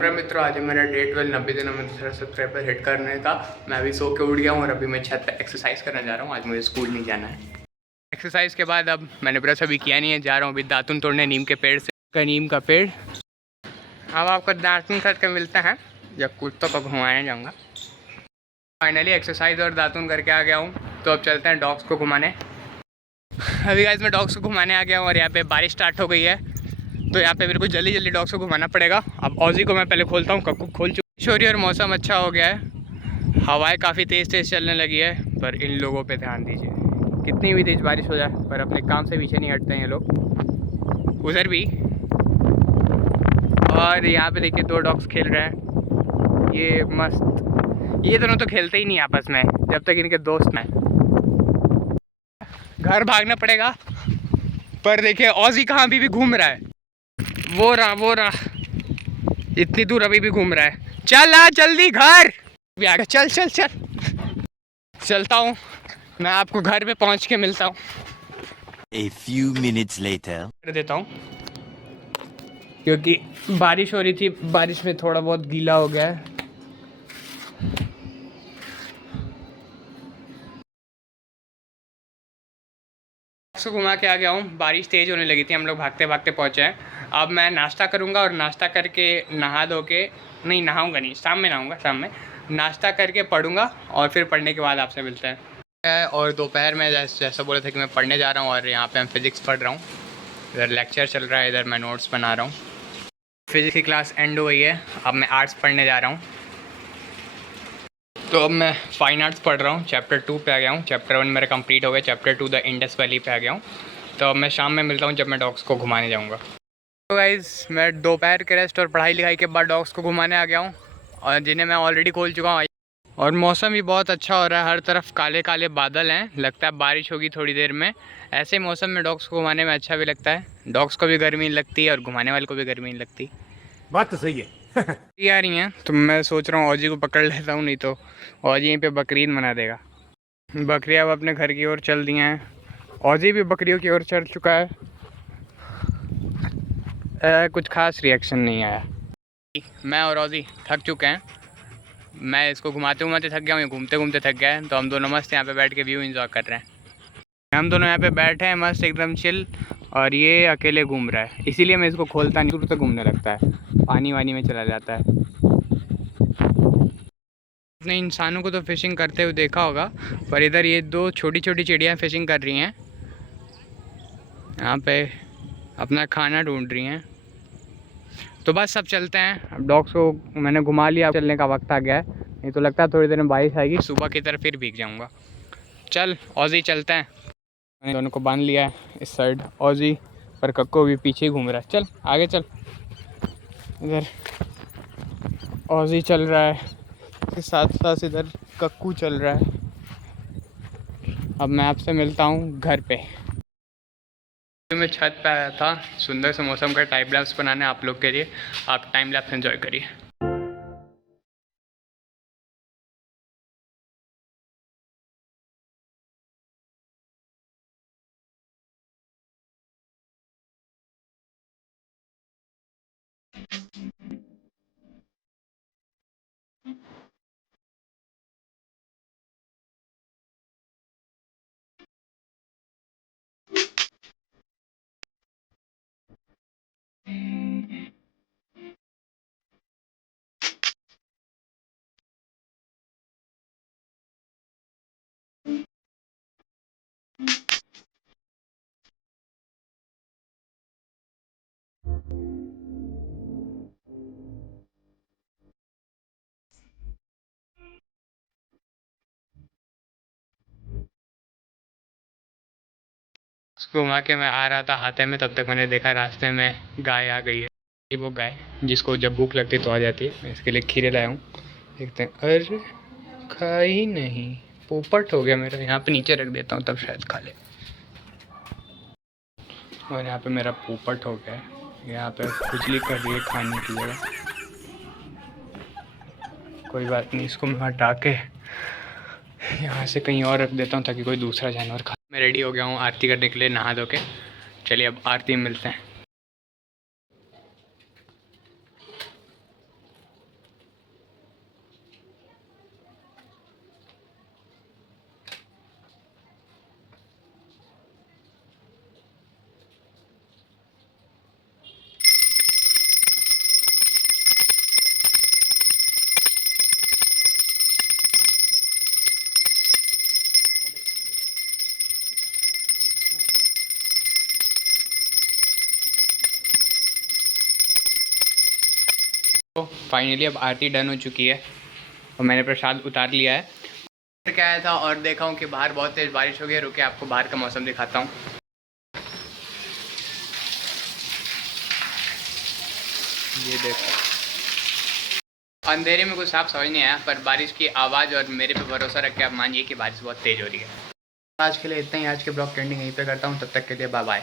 मेरा मित्रों, आज है मेरा डे 12 90 दिनों में दूसरा सब्सक्राइबर हिट करने का। मैं अभी सो के उठ गया हूँ और अभी मैं छत पे एक्सरसाइज करने जा रहा हूँ। आज मुझे स्कूल नहीं जाना है। एक्सरसाइज के बाद अब मैंने ब्रश अभी किया नहीं है, जा रहा हूँ अभी दातुन तोड़ने नीम के पेड़ से। नीम का पेड़ अब आपको दातुन करके मिलता है जब कुत्तों को घुमाने जाऊँगा। फाइनली एक्सरसाइज और दातुन करके आ गया हूँ, तो अब चलते हैं डॉग्स को घुमाने। अभी गाइस मैं डॉग्स को घुमाने आ गया हूँ और यहाँ पे बारिश स्टार्ट हो गई है, तो यहाँ पे मेरे को जल्दी जल्दी डॉग्स को घुमाना पड़ेगा। अब ऑजी को मैं पहले खोलता हूँ, कक्कू खोल चुकी है और मौसम अच्छा हो गया है। हवाएं काफ़ी तेज़ तेज़ चलने लगी है, पर इन लोगों पे ध्यान दीजिए, कितनी भी तेज़ बारिश हो जाए पर अपने काम से पीछे नहीं हटते हैं ये लोग। उधर भी, और यहाँ पे देखिए 2 डॉग्स खेल रहे हैं, ये मस्त। ये दोनों तो खेलते ही नहीं आपस में जब तक इनके दोस्त हैं। घर भागना पड़ेगा, पर देखिए ऑजी कहाँ अभी भी घूम रहा है। वो रहा इतनी दूर अभी भी घूम रहा है। चल आ जल्दी घर, चल चल चल। चलता हूँ, मैं आपको घर पे पहुँच के मिलता हूँ। A few minutes later. कर देता हूँ क्योंकि बारिश हो रही थी, बारिश में थोड़ा बहुत गीला हो गया है। उसको घुमा के आ गया हूँ, बारिश तेज़ होने लगी थी, हम लोग भागते भागते पहुँचे हैं। अब मैं नाश्ता करूँगा और नाश्ता करके नहा धो के, नहीं नहाऊँगा नहीं, शाम में नहाऊँगा, शाम में नाश्ता करके पढ़ूँगा और फिर पढ़ने के बाद आपसे मिलते हैं। और दोपहर में जैसा बोला था कि मैं पढ़ने जा रहा हूँ, और यहाँ पे मैं फ़िज़िक्स पढ़ रहा हूँ। इधर लेक्चर चल रहा है, इधर मैं नोट्स बना रहा हूँ। फिज़िक्स की क्लास एंड हो गई है, अब मैं आर्ट्स पढ़ने जा रहा हूँ। तो अब मैं फाइन आर्ट्स पढ़ रहा हूँ, चैप्टर 2 पे आ गया हूँ। चैप्टर 1 मेरा कंप्लीट हो गया, चैप्टर 2 द इंडस वैली पे आ गया हूँ। तो अब मैं शाम में मिलता हूँ जब मैं डॉग्स को घुमाने जाऊँगा। तो गाइज़ मैं दोपहर के रेस्ट और पढ़ाई लिखाई के बाद डॉग्स को घुमाने आ गया हूँ, और जिन्हें मैं ऑलरेडी खोल चुका हूँ। और मौसम भी बहुत अच्छा हो रहा है, हर तरफ काले काले बादल हैं, लगता है बारिश होगी थोड़ी देर में। ऐसे मौसम में डॉग्स को घुमाने में अच्छा भी लगता है, डॉग्स को भी गर्मी नहीं लगती और घुमाने वाले को भी गर्मी नहीं लगती। बात तो सही है। आ रही हैं तो मैं सोच रहा हूँ औजी को पकड़ लेता हूँ, नहीं तो औजी यहीं पे बकरीद मना देगा। बकरियाँ अब अपने घर की ओर चल दी हैं, औजी भी बकरियों की ओर चल चुका है। कुछ खास रिएक्शन नहीं आया। मैं और औजी थक चुके हैं, मैं इसको घुमाते घुमाते थक गया हूँ, ये घूमते घूमते थक गया है। तो हम दोनों मस्त यहाँ पे बैठ के व्यू एंजॉय कर रहे हैं। हम दोनों यहाँ पे बैठे हैं मस्त एकदम चिल, और ये अकेले घूम रहा है, इसीलिए मैं इसको खोलता नहीं, दूर तक घूमने लगता है, पानी वानी में चला जाता है। अपने इंसानों को तो फिशिंग करते हुए देखा होगा, पर इधर ये 2 छोटी छोटी चिड़ियाँ फिशिंग कर रही हैं, यहाँ पे अपना खाना ढूंढ रही हैं। तो बस सब चलते हैं, अब डॉग्स को मैंने घुमा लिया, चलने का वक्त आ गया है, नहीं तो लगता है थोड़ी देर में बारिश आएगी, सुबह की तरफ फिर भीग जाऊँगा। चल औजी चलते हैं। मैंने दोनों को बांध लिया है इस साइड, औजी पर कक्को भी पीछे ही घूम रहा है। चल आगे चल, इधर औजी चल रहा है, इसके साथ साथ इधर कक्कू चल रहा है। अब मैं आपसे मिलता हूँ घर पे। मैं छत पे आया था सुंदर से मौसम का टाइम लैप्स बनाने आप लोग के लिए, आप टाइम लैप्स एंजॉय करिए। उसको घुमा के मैं आ रहा था हाथे में, तब तक मैंने देखा रास्ते में गाय आ गई है। ये वो गाय जिसको जब भूख लगती तो आ जाती है, मैं इसके लिए खीरे लाया हूँ। देखते हैं, अरे खा ही नहीं, पोपट हो गया मेरा। यहाँ पे नीचे रख देता हूँ तब शायद खा ले। और यहाँ पे मेरा पोपट हो गया है, यहाँ पे खुजली कर रही है खाने की जगह। कोई बात नहीं, इसको मैं हटा के यहाँ से कहीं और रख देता हूँ ताकि कोई दूसरा जानवर खा। मैं रेडी हो गया हूँ आरती करने के लिए नहा धो के। चलिए अब आरती में मिलते हैं। तो फाइनली अब आरती डन हो चुकी है और मैंने प्रसाद उतार लिया है। क्या आया था और देखा हूँ कि बाहर बहुत तेज़ बारिश हो गई है। रुके आपको बाहर का मौसम दिखाता हूँ। ये देखो, अंधेरे में कुछ साफ समझ नहीं आया, पर बारिश की आवाज़ और मेरे पे भरोसा रख के आप मानिए कि बारिश बहुत तेज़ हो रही है। आज के लिए इतना ही। आज के ब्लॉग एंडिंग यहीं पे करता हूँ। तब तक के लिए बाय बाय।